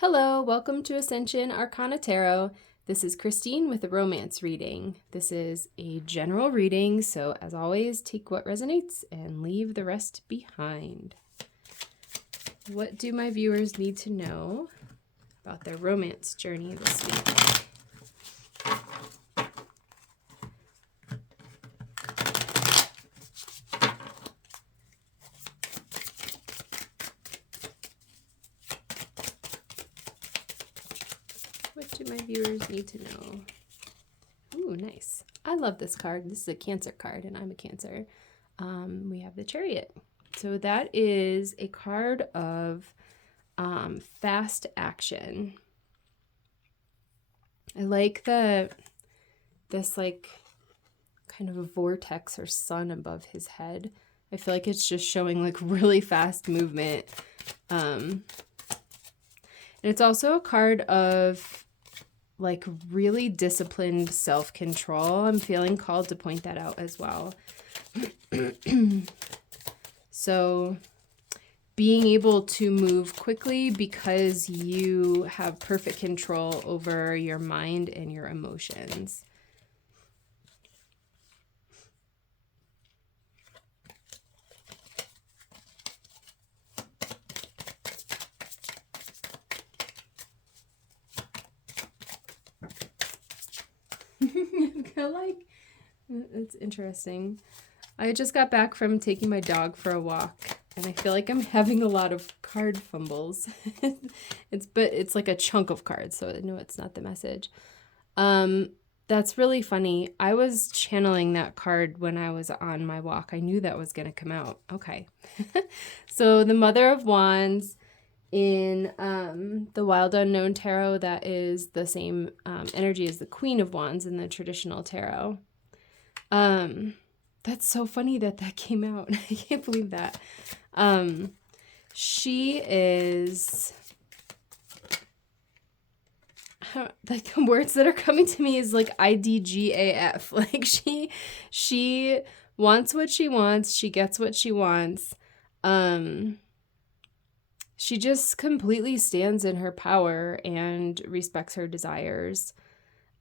Hello, welcome to Ascension Arcana Tarot. This is Christine with a romance reading. This is a general reading, so as always, take what resonates and leave the rest behind. What do my viewers need to know about their romance journey this week? What do my viewers need to know? Ooh, nice. I love this card. This is a Cancer card, and I'm a Cancer. We have the Chariot. So that is a card of fast action. I like this like kind of a vortex or sun above his head. I feel like it's just showing like really fast movement. And it's also a card of like really disciplined self-control. I'm feeling called to point that out as well. So being able to move quickly because you have perfect control over your mind and your emotions. Like, it's interesting. I just got back from taking my dog for a walk, and I feel like I'm having a lot of card fumbles. It's like a chunk of cards, so no, it's not the message. That's really funny. I was channeling that card when I was on my walk. I knew that was going to come out. Okay. So the Mother of Wands in the Wild Unknown Tarot, that is the same energy as the Queen of Wands in the traditional tarot. That's so funny that came out. I can't believe that. She is... like the words that are coming to me is like IDGAF. Like she wants what she wants. She gets what she wants. She just completely stands in her power and respects her desires.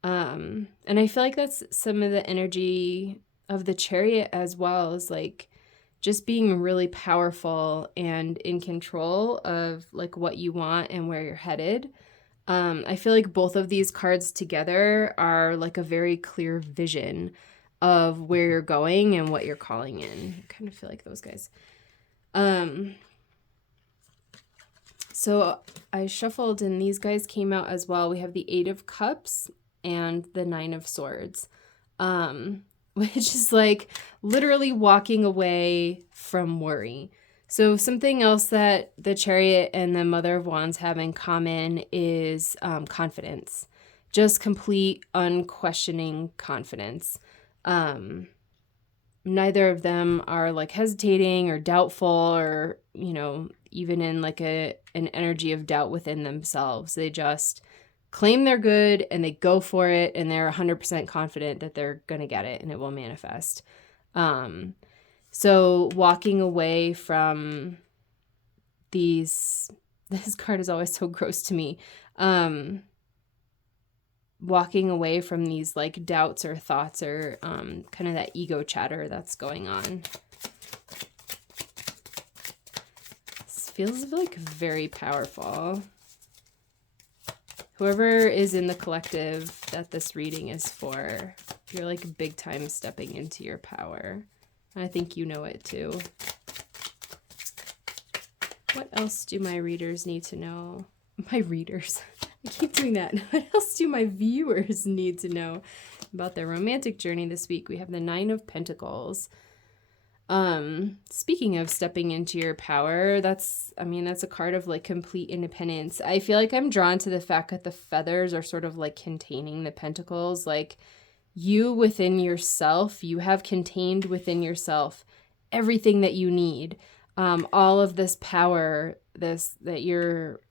And I feel like that's some of the energy of the Chariot as well, is like just being really powerful and in control of like what you want and where you're headed. I feel like both of these cards together are like a very clear vision of where you're going and what you're calling in. I kind of feel like those guys. So I shuffled and these guys came out as well. We have the Eight of Cups and the Nine of Swords, which is like literally walking away from worry. So something else that the Chariot and the Mother of Wands have in common is confidence. Just complete, unquestioning confidence. Neither of them are like hesitating or doubtful or, even in like an energy of doubt within themselves. They just claim they're good and they go for it and they're 100% confident that they're going to get it and it will manifest. So walking away from this card is always so gross to me. Walking away from these like doubts or thoughts or kind of that ego chatter that's going on. This feels like very powerful. Whoever is in the collective that this reading is for, you're like big time stepping into your power. I think you know it too. What else do my readers need to know? My readers. I keep doing that. What else do my viewers need to know about their romantic journey this week? We have the Nine of Pentacles. Speaking of stepping into your power, that's a card of like complete independence. I feel like I'm drawn to the fact that the feathers are sort of like containing the pentacles. Like you within yourself, you have contained within yourself everything that you need. All of this power, that you're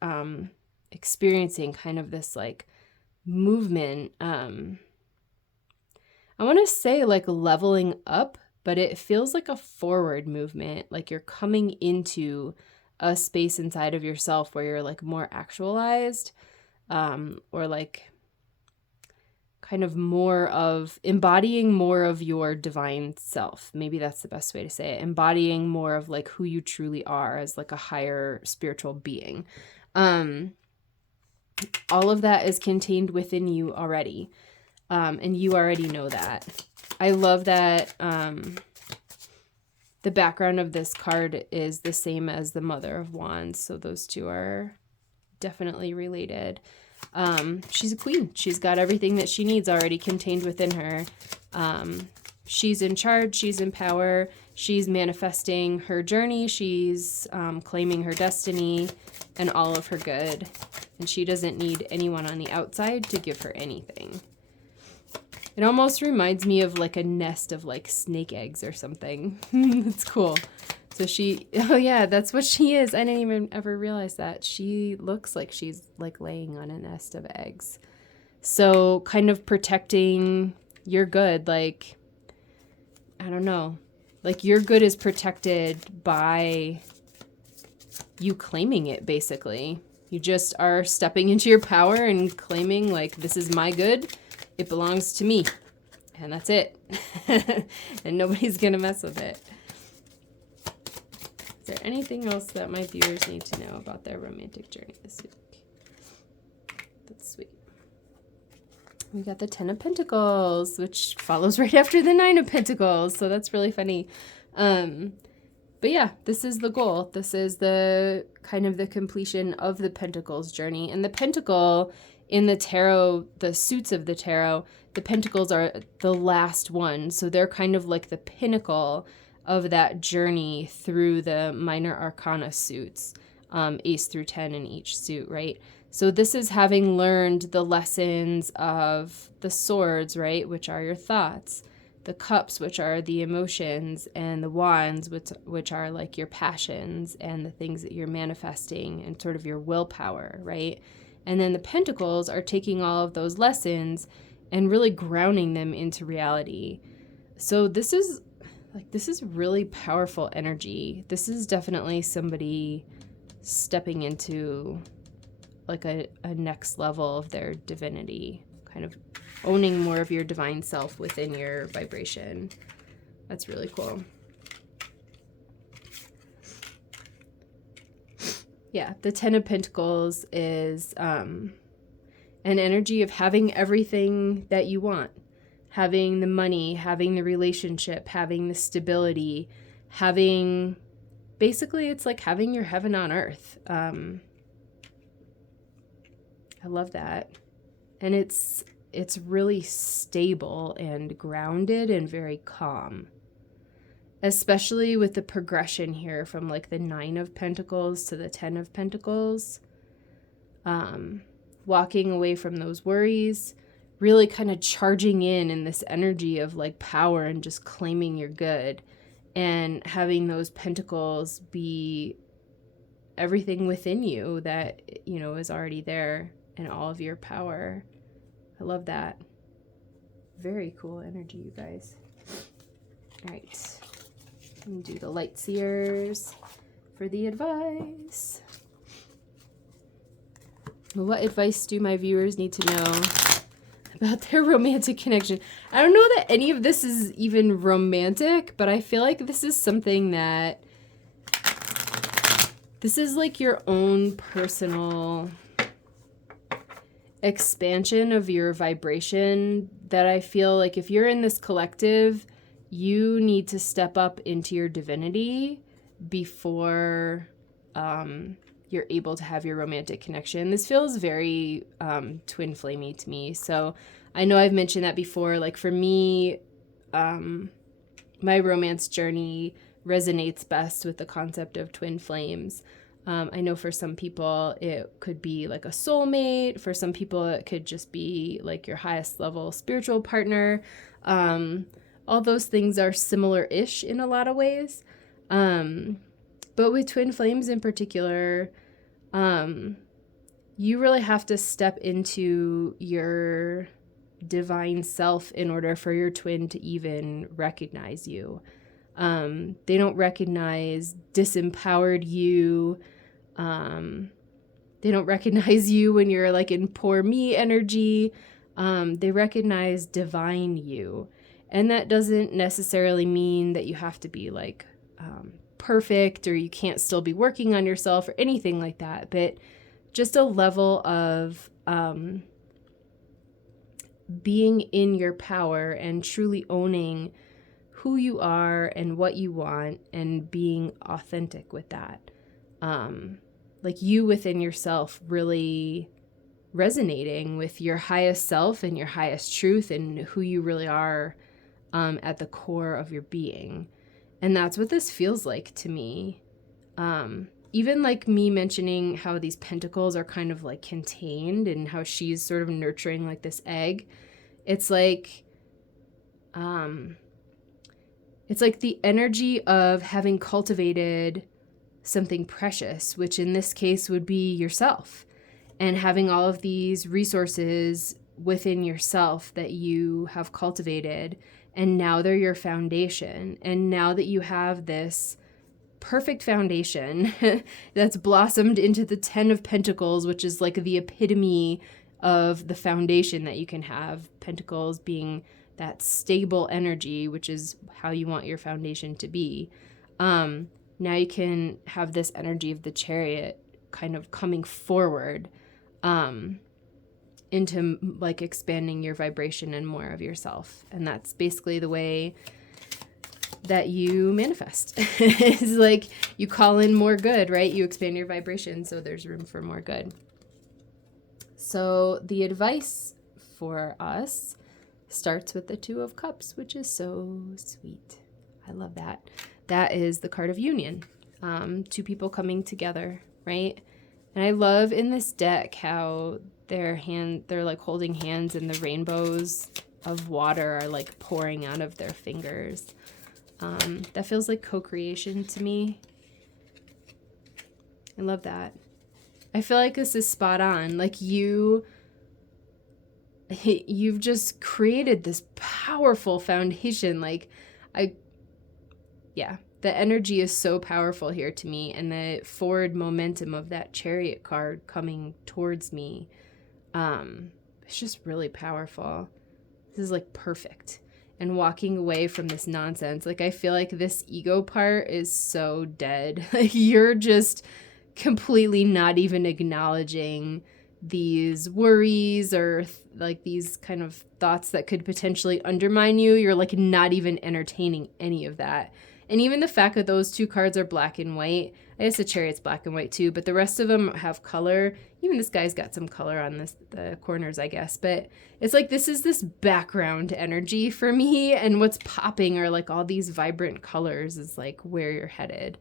experiencing, kind of this like movement. I want to say like leveling up, but it feels like a forward movement, like you're coming into a space inside of yourself where you're like more actualized, or like kind of more of embodying more of your divine self. Maybe that's the best way to say it. Embodying more of like who you truly are as like a higher spiritual being. All of that is contained within you already. And you already know that. I love that the background of this card is the same as the Mother of Wands. So those two are definitely related. She's a queen. She's got everything that she needs already contained within her. She's in charge. She's in power. She's manifesting her journey. She's claiming her destiny and all of her good. And she doesn't need anyone on the outside to give her anything. It almost reminds me of like a nest of like snake eggs or something. It's cool. So oh yeah, that's what she is. I didn't even ever realize that. She looks like she's like laying on a nest of eggs. So kind of protecting your good, like, I don't know, like your good is protected by you claiming it, basically. You just are stepping into your power and claiming like, this is my good. It belongs to me. And that's it. And nobody's going to mess with it. Is there anything else that my viewers need to know about their romantic journey this week? That's sweet. We got the 10 of Pentacles, which follows right after the 9 of Pentacles. So that's really funny. But yeah, this is the goal. This is the kind of the completion of the Pentacles journey. And the Pentacle in the tarot, the suits of the tarot, the Pentacles are the last one. So they're kind of like the pinnacle of that journey through the minor arcana suits, ace through 10 in each suit, right? So this is having learned the lessons of the swords, right, which are your thoughts, the cups, which are the emotions, and the wands, which are like your passions and the things that you're manifesting and sort of your willpower, right? And then the Pentacles are taking all of those lessons and really grounding them into reality. So this is really powerful energy. This is definitely somebody stepping into like a next level of their divinity, kind of owning more of your divine self within your vibration. That's really cool. Yeah, the 10 of Pentacles is an energy of having everything that you want. Having the money, having the relationship, having the stability, having... Basically, it's like having your heaven on earth. I love that. And it's really stable and grounded and very calm. Especially with the progression here from like the 9 of Pentacles to the 10 of Pentacles. Walking away from those worries, really kind of charging in this energy of like power and just claiming your good, and having those pentacles be everything within you that, you know, is already there and all of your power. I love that. Very cool energy, you guys. All right. And do the light seers for the advice. What advice do my viewers need to know about their romantic connection? I don't know that any of this is even romantic, but I feel like this is something that... This is like your own personal expansion of your vibration that I feel like if you're in this collective, you need to step up into your divinity before you're able to have your romantic connection. This feels very twin flamey to me. So I know I've mentioned that before. Like for me, my romance journey resonates best with the concept of twin flames. I know for some people it could be like a soulmate. For some people it could just be like your highest level spiritual partner. All those things are similar-ish in a lot of ways. But with twin flames in particular, you really have to step into your divine self in order for your twin to even recognize you. They don't recognize disempowered you. They don't recognize you when you're like in poor me energy. They recognize divine you. And that doesn't necessarily mean that you have to be like perfect, or you can't still be working on yourself or anything like that, but just a level of being in your power and truly owning who you are and what you want, and being authentic with that. Like you within yourself really resonating with your highest self and your highest truth and who you really are at the core of your being. And that's what this feels like to me. Even like me mentioning how these pentacles are kind of like contained and how she's sort of nurturing like this egg. It's like the energy of having cultivated something precious, which in this case would be yourself, and having all of these resources within yourself that you have cultivated, and now they're your foundation. And now that you have this perfect foundation that's blossomed into the 10 of Pentacles, which is like the epitome of the foundation that you can have, Pentacles being that stable energy, which is how you want your foundation to be. Now you can have this energy of the Chariot kind of coming forward into like expanding your vibration and more of yourself. And that's basically the way that you manifest. It's like you call in more good, right? You expand your vibration, so there's room for more good. So the advice for us starts with the Two of Cups, which is so sweet. I love that. That is the card of union. Two people coming together, right? And I love in this deck how they're like holding hands, and the rainbows of water are like pouring out of their fingers. That feels like co-creation to me. I love that. I feel like this is spot on. Like you've just created this powerful foundation. The energy is so powerful here to me, and the forward momentum of that Chariot card coming towards me, it's just really powerful. This is like perfect. And walking away from this nonsense, like I feel like this ego part is so dead. You're just completely not even acknowledging these worries or like these kind of thoughts that could potentially undermine you. You're like not even entertaining any of that. And even the fact that those two cards are black and white, I guess the Chariot's black and white too, but the rest of them have color. Even this guy's got some color on the corners, I guess. But it's like this is this background energy for me, and what's popping are like all these vibrant colors is like where you're headed.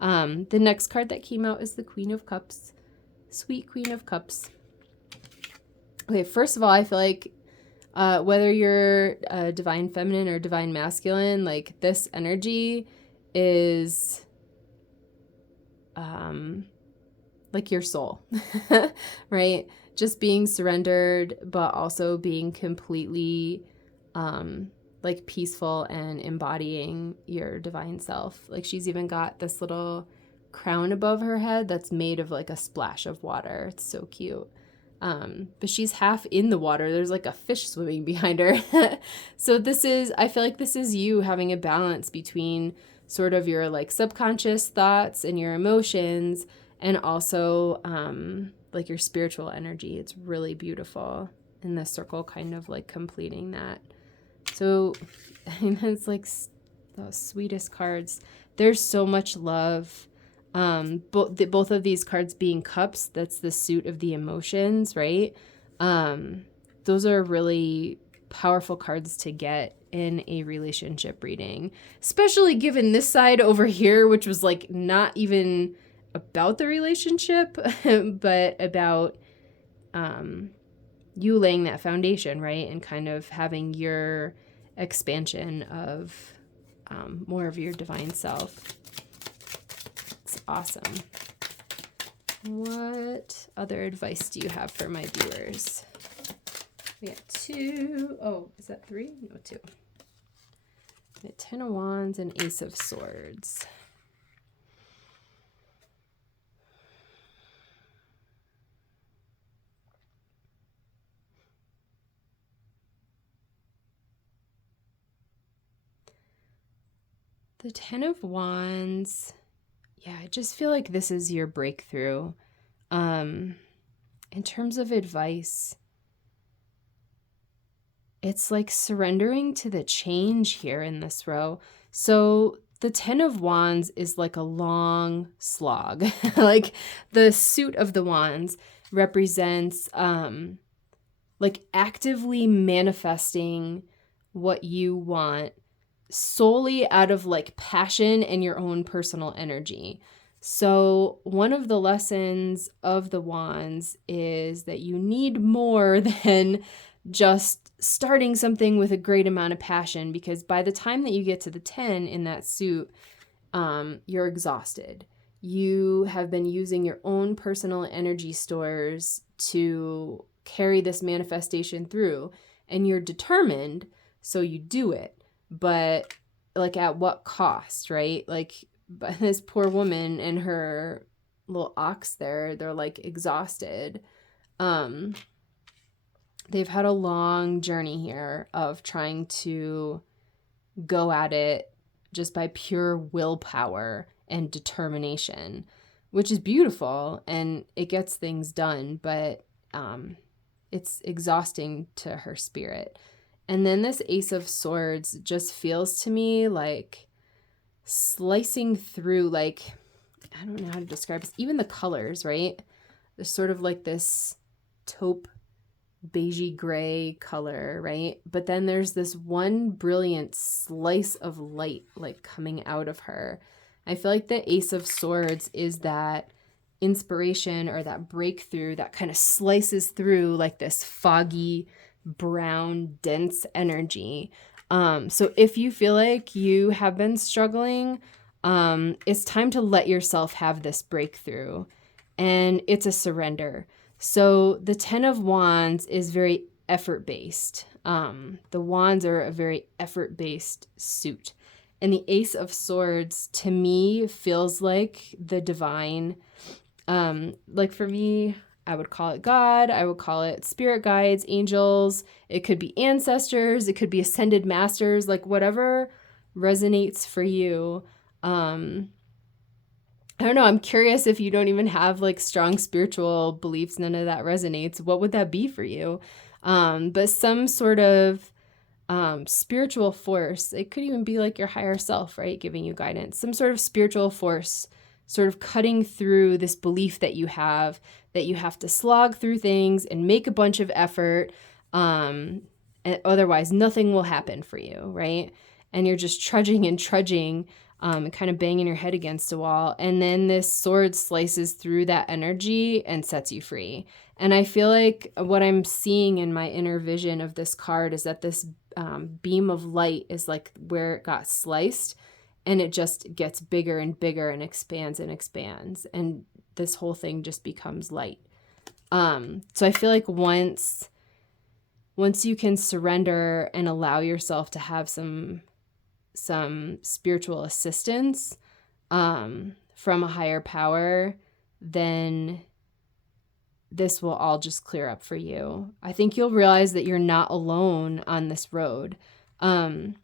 The next card that came out is the Queen of Cups. Sweet Queen of Cups. Okay, first of all, I feel like whether you're divine feminine or divine masculine, like this energy is like your soul, right? Just being surrendered, but also being completely like peaceful and embodying your divine self. Like she's even got this little crown above her head that's made of like a splash of water. It's so cute. But she's half in the water. There's like a fish swimming behind her. So I feel like this is you having a balance between sort of your like subconscious thoughts and your emotions, and also like your spiritual energy. It's really beautiful. And the circle kind of like completing that. So it's like the sweetest cards. There's so much love. Both of these cards being cups, that's the suit of the emotions, right? Those are really powerful cards to get in a relationship reading, especially given this side over here, which was like not even about the relationship, but about you laying that foundation, right? And kind of having your expansion of more of your divine self. Awesome. What other advice do you have for my viewers? We got two. Oh, is that three? No, two. The Ten of Wands and Ace of Swords. The Ten of Wands, yeah, I just feel like this is your breakthrough. In terms of advice, it's like surrendering to the change here in this row. So the Ten of Wands is like a long slog. Like the suit of the Wands represents like actively manifesting what you want solely out of like passion and your own personal energy. So one of the lessons of the Wands is that you need more than just starting something with a great amount of passion, because by the time that you get to the 10 in that suit, you're exhausted. You have been using your own personal energy stores to carry this manifestation through, and you're determined, so you do it. But like at what cost, right? Like this poor woman and her little ox there, they're like exhausted. They've had a long journey here of trying to go at it just by pure willpower and determination, which is beautiful and it gets things done, but it's exhausting to her spirit. And then this Ace of Swords just feels to me like slicing through, like, I don't know how to describe this. Even the colors, right? There's sort of like this taupe, beigey gray color, right? But then there's this one brilliant slice of light like coming out of her. I feel like the Ace of Swords is that inspiration or that breakthrough that kind of slices through like this foggy, brown, dense energy. So if you feel like you have been struggling, it's time to let yourself have this breakthrough. And it's a surrender. So the Ten of Wands is very effort-based. The Wands are a very effort-based suit. And the Ace of Swords, to me, feels like the divine. Like for me, I would call it God. I would call it spirit guides, angels. It could be ancestors. It could be ascended masters, like whatever resonates for you. I don't know. I'm curious if you don't even have like strong spiritual beliefs, none of that resonates. What would that be for you? But some sort of spiritual force. It could even be like your higher self, right? Giving you guidance. Some sort of spiritual force sort of cutting through this belief that you have to slog through things and make a bunch of effort. And otherwise nothing will happen for you, right? And you're just trudging and trudging, and kind of banging your head against a wall. And then this sword slices through that energy and sets you free. And I feel like what I'm seeing in my inner vision of this card is that this beam of light is like where it got sliced, and it just gets bigger and bigger and expands and expands. And this whole thing just becomes light. So I feel like once you can surrender and allow yourself to have some spiritual assistance from a higher power, then this will all just clear up for you. I think you'll realize that you're not alone on this road. And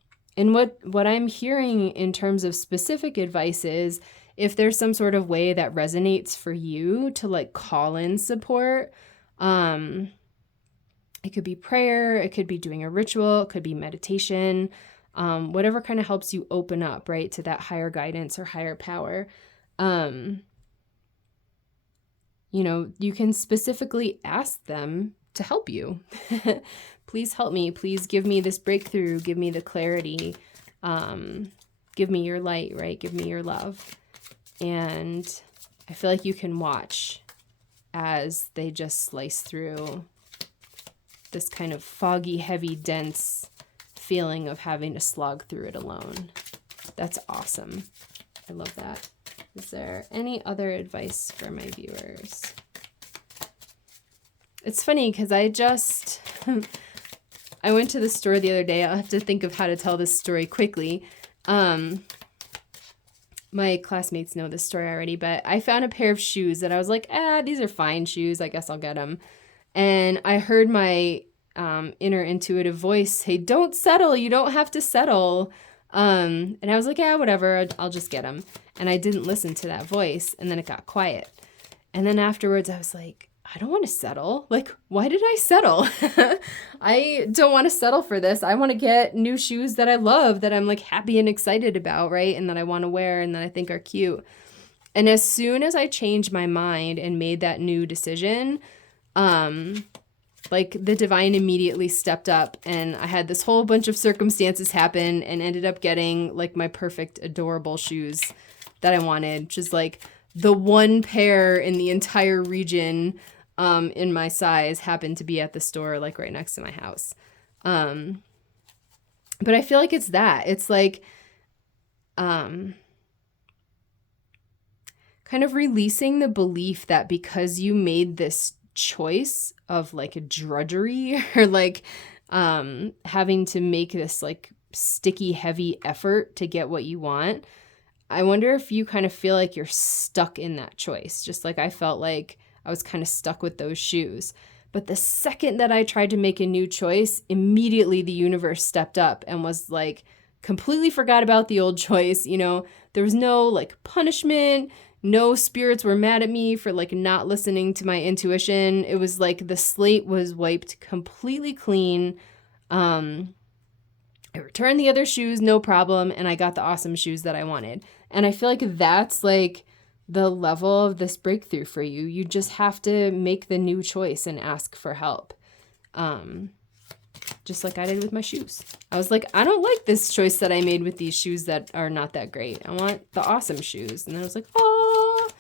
what I'm hearing in terms of specific advice is, if there's some sort of way that resonates for you to like call in support, it could be prayer, it could be doing a ritual, it could be meditation, whatever kind of helps you open up, right, to that higher guidance or higher power. You can specifically ask them to help you. Please help me. Please give me this breakthrough. Give me the clarity. Give me your light, right? Give me your love. And I feel like you can watch as they just slice through this kind of foggy, heavy, dense feeling of having to slog through it alone. That's awesome. I love that. Is there any other advice for my viewers? It's funny because I went to the store the other day. I'll have to think of how to tell this story quickly. My classmates know this story already, but I found a pair of shoes that I was like, these are fine shoes. I guess I'll get them. And I heard my inner intuitive voice say, don't settle. You don't have to settle. And I was like, yeah, whatever. I'll just get them. And I didn't listen to that voice. And then it got quiet. And then afterwards I was like, I don't want to settle. Like, why did I settle? I don't want to settle for this. I want to get new shoes that I love, that I'm like happy and excited about, right? And that I want to wear and that I think are cute. And as soon as I changed my mind and made that new decision, like the divine immediately stepped up, and I had this whole bunch of circumstances happen and ended up getting like my perfect, adorable shoes that I wanted. Just like the one pair in the entire region in my size happened to be at the store like right next to my house. But I feel like it's that. It's like kind of releasing the belief that because you made this choice of like a drudgery or like having to make this like sticky, heavy effort to get what you want, I wonder if you kind of feel like you're stuck in that choice, just like I felt like I was kind of stuck with those shoes. But the second that I tried to make a new choice, immediately the universe stepped up and was like, completely forgot about the old choice. You know, there was no like punishment. No spirits were mad at me for like not listening to my intuition. It was like the slate was wiped completely clean. I returned the other shoes, no problem. And I got the awesome shoes that I wanted. And I feel like that's like the level of this breakthrough for you. You just have to make the new choice and ask for help. Just like I did with my shoes. I was like, I don't like this choice that I made with these shoes that are not that great. I want the awesome shoes. And then I was like, oh.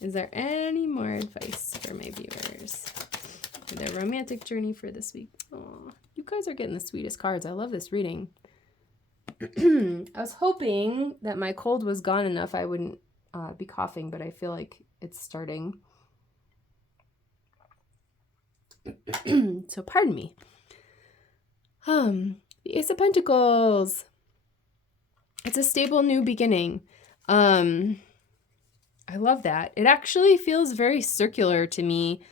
Is there any more advice for my viewers for their romantic journey for this week? Oh, you guys are getting the sweetest cards. I love this reading. I was hoping that my cold was gone enough I wouldn't be coughing, but I feel like it's starting. So pardon me. The Ace of Pentacles. It's a stable new beginning. I love that. It actually feels very circular to me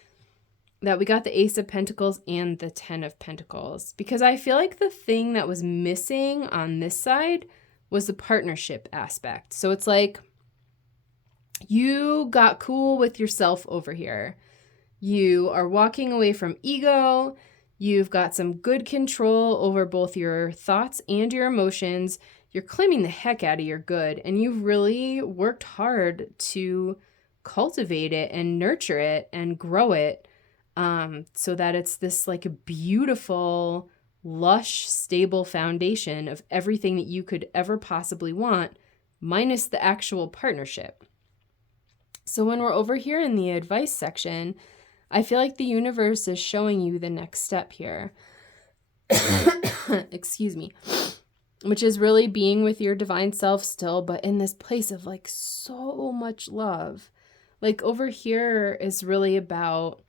that we got the Ace of Pentacles and the Ten of Pentacles, because I feel like the thing that was missing on this side was the partnership aspect. So it's like you got cool with yourself over here. You are walking away from ego. You've got some good control over both your thoughts and your emotions. You're claiming the heck out of your good, and you've really worked hard to cultivate it and nurture it and grow it, so that it's this like a beautiful, lush, stable foundation of everything that you could ever possibly want, minus the actual partnership. So when we're over here in the advice section, I feel like the universe is showing you the next step here. Excuse me. Which is really being with your divine self still, but in this place of like so much love. Like over here is really about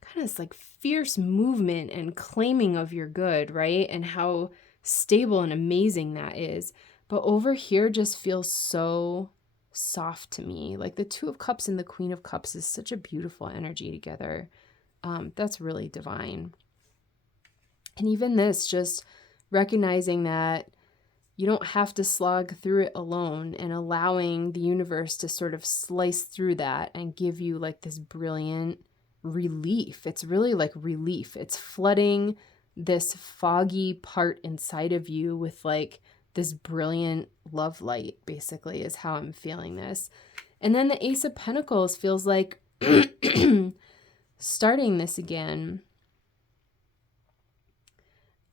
kind of this like fierce movement and claiming of your good, right? And how stable and amazing that is. But over here just feels so soft to me. Like the Two of Cups and the Queen of Cups is such a beautiful energy together. That's really divine. And even this, just recognizing that you don't have to slog through it alone, and allowing the universe to sort of slice through that and give you like this brilliant relief. It's really like relief. It's flooding this foggy part inside of you with like this brilliant love light, basically, is how I'm feeling this. And then the Ace of Pentacles feels like starting this again.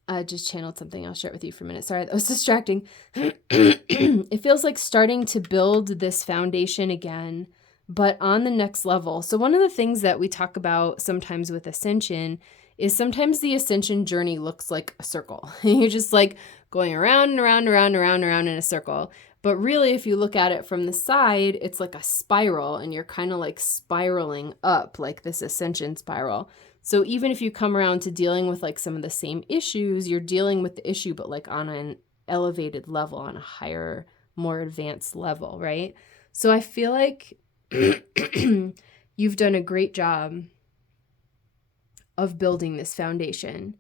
I just channeled something. I'll share it with you for a minute. Sorry, that was distracting. It feels like starting to build this foundation again, but on the next level. So one of the things that we talk about sometimes with ascension is sometimes the ascension journey looks like a circle. You're just like going around and around and around and around and around in a circle. But really, if you look at it from the side, it's like a spiral, and you're kind of like spiraling up, like this ascension spiral. So even if you come around to dealing with like some of the same issues, you're dealing with the issue, but like on an elevated level, on a higher, more advanced level, right? So I feel like you've done a great job of building this foundation.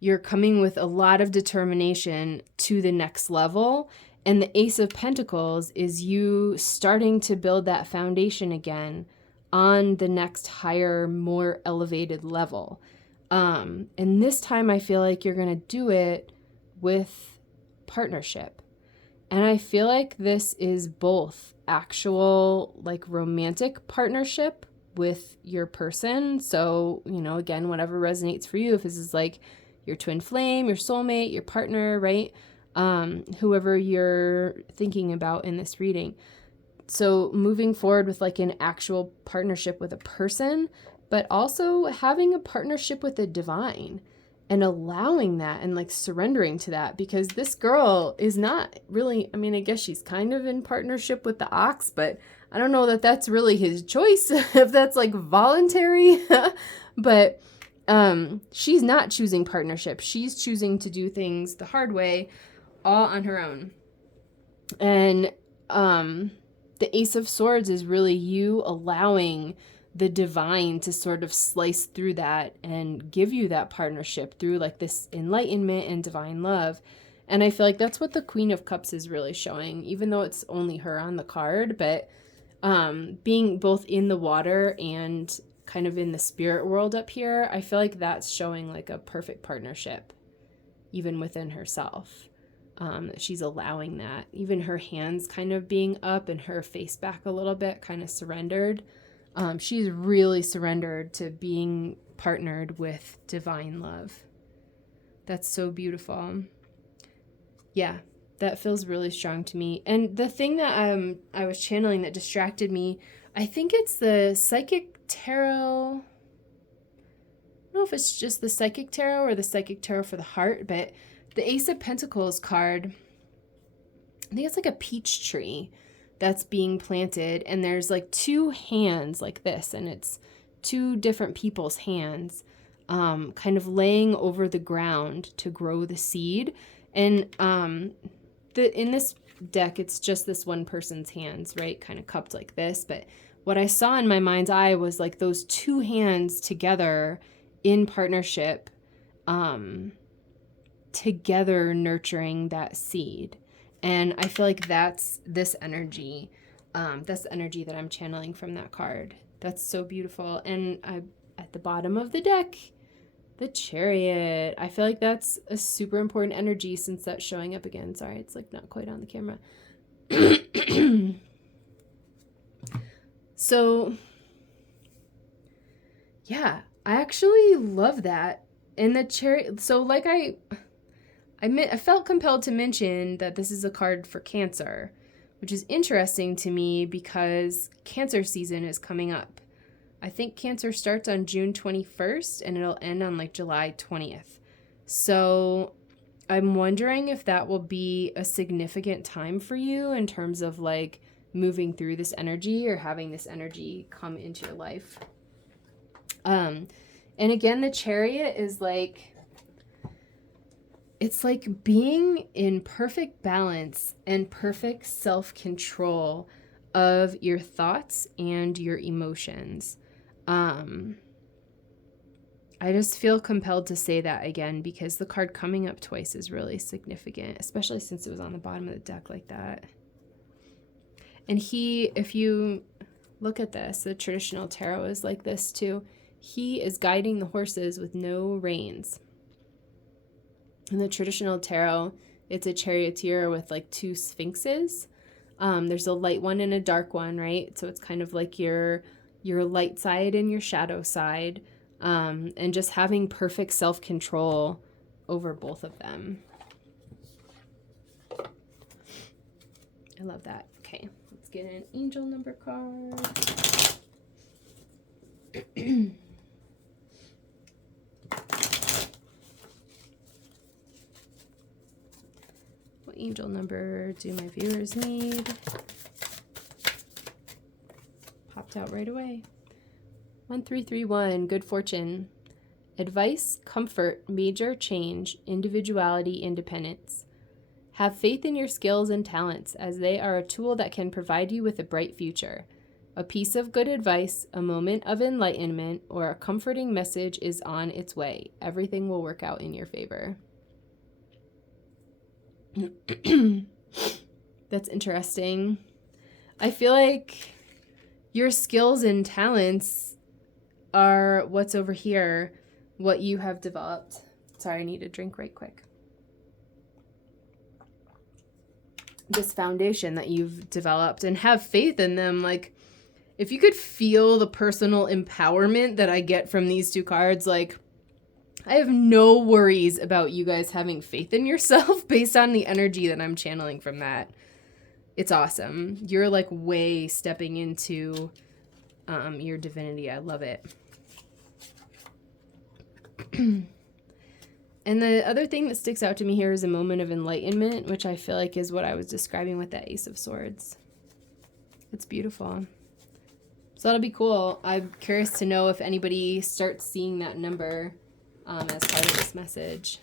You're coming with a lot of determination to the next level. And the Ace of Pentacles is you starting to build that foundation again on the next higher, more elevated level. And this time I feel like you're going to do it with partnership. And I feel like this is both actual like romantic partnership with your person. So, you know, again, whatever resonates for you, if this is like your twin flame, your soulmate, your partner, right? Whoever you're thinking about in this reading. So moving forward with like an actual partnership with a person, but also having a partnership with the divine and allowing that and like surrendering to that, because this girl is not really, I mean, I guess she's kind of in partnership with the ox, but I don't know that that's really his choice, if that's like voluntary, but she's not choosing partnership. She's choosing to do things the hard way, all on her own. And the Ace of Swords is really you allowing the divine to sort of slice through that and give you that partnership through like this enlightenment and divine love. And I feel like that's what the Queen of Cups is really showing, even though it's only her on the card, but being both in the water and kind of in the spirit world up here, I feel like that's showing like a perfect partnership, even within herself. She's allowing that. Even her hands kind of being up and her face back a little bit, kind of surrendered. She's really surrendered to being partnered with divine love. That's so beautiful. Yeah, that feels really strong to me. And the thing that I was channeling that distracted me, I think it's the Psychic Tarot. I don't know if it's just the Psychic Tarot or the Psychic Tarot for the heart, but the Ace of Pentacles card, I think it's like a peach tree that's being planted, and there's like two hands like this, and it's two different people's hands kind of laying over the ground to grow the seed. And in this deck, it's just this one person's hands, right? Kind of cupped like this. But what I saw in my mind's eye was like those two hands together in partnership, together nurturing that seed. And I feel like that's this energy. That's the energy that I'm channeling from that card. That's so beautiful. And at the bottom of the deck, the Chariot. I feel like that's a super important energy since that's showing up again. Sorry, it's like not quite on the camera. So, yeah, I actually love that. And the Chariot, so like I felt compelled to mention that this is a card for Cancer, which is interesting to me because Cancer season is coming up. I think Cancer starts on June 21st and it'll end on like July 20th. So I'm wondering if that will be a significant time for you in terms of like moving through this energy or having this energy come into your life. And again, the Chariot is like, it's like being in perfect balance and perfect self-control of your thoughts and your emotions. I just feel compelled to say that again because the card coming up twice is really significant, especially since it was on the bottom of the deck like that. And if you look at this, the traditional tarot is like this too. He is guiding the horses with no reins. In the traditional tarot, it's a charioteer with like two sphinxes. There's a light one and a dark one, right? So it's kind of like your light side and your shadow side, and just having perfect self-control over both of them. I love that. Okay, let's get an angel number card. What angel number do my viewers need? Popped out right away. 1331, good fortune. Advice, comfort, major change, individuality, independence. Have faith in your skills and talents, as they are a tool that can provide you with a bright future. A piece of good advice, a moment of enlightenment, or a comforting message is on its way. Everything will work out in your favor. That's interesting. I feel like your skills and talents are what's over here, what you have developed. Sorry, I need a drink right quick. This foundation that you've developed, and have faith in them. Like, if you could feel the personal empowerment that I get from these two cards, like, I have no worries about you guys having faith in yourself based on the energy that I'm channeling from that. It's awesome. You're like way stepping into your divinity. I love it. And the other thing that sticks out to me here is a moment of enlightenment, which I feel like is what I was describing with that Ace of Swords. It's beautiful. So that'll be cool. I'm curious to know if anybody starts seeing that number as part of this message.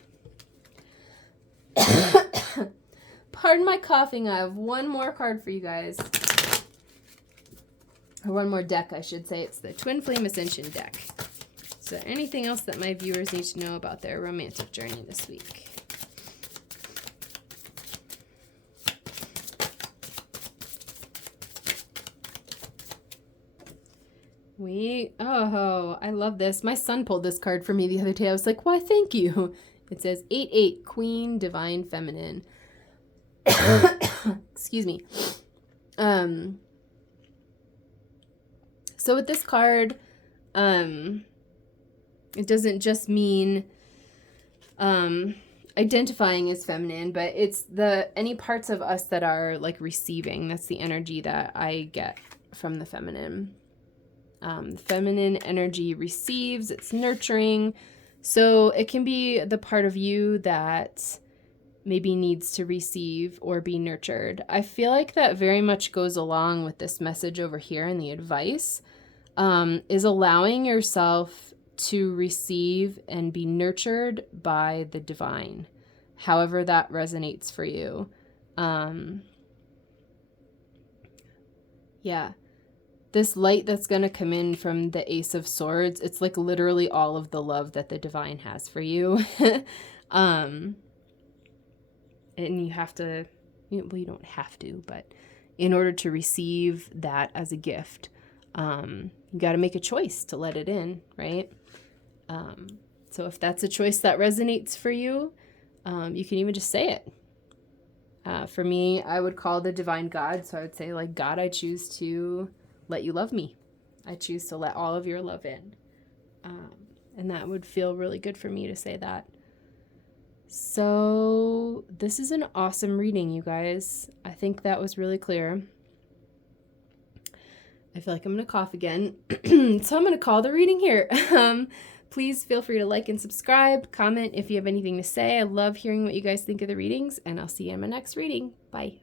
Pardon my coughing. I have one more card for you guys. Or one more deck, I should say. It's the Twin Flame Ascension deck. So anything else that my viewers need to know about their romantic journey this week? Oh, I love this. My son pulled this card for me the other day. I was like, why, thank you. It says 8-8, Queen, Divine Feminine. Excuse me. So with this card, it doesn't just mean identifying as feminine, but it's any parts of us that are like receiving. That's the energy that I get from the feminine. The feminine energy receives, it's nurturing. So it can be the part of you that maybe needs to receive or be nurtured. I feel like that very much goes along with this message over here in the advice, is allowing yourself to receive and be nurtured by the divine, however that resonates for you. Yeah. This light that's going to come in from the Ace of Swords, it's like literally all of the love that the divine has for you. And you have to, well, you don't have to, but in order to receive that as a gift, you got to make a choice to let it in, right? So if that's a choice that resonates for you, you can even just say it. For me, I would call the divine God. So I would say, like, God, I choose to let you love me. I choose to let all of your love in. And that would feel really good for me to say that. So this is an awesome reading, you guys. I think that was really clear. I feel like I'm going to cough again. So I'm going to call the reading here. Please feel free to like and subscribe, comment if you have anything to say. I love hearing what you guys think of the readings, and I'll see you in my next reading. Bye.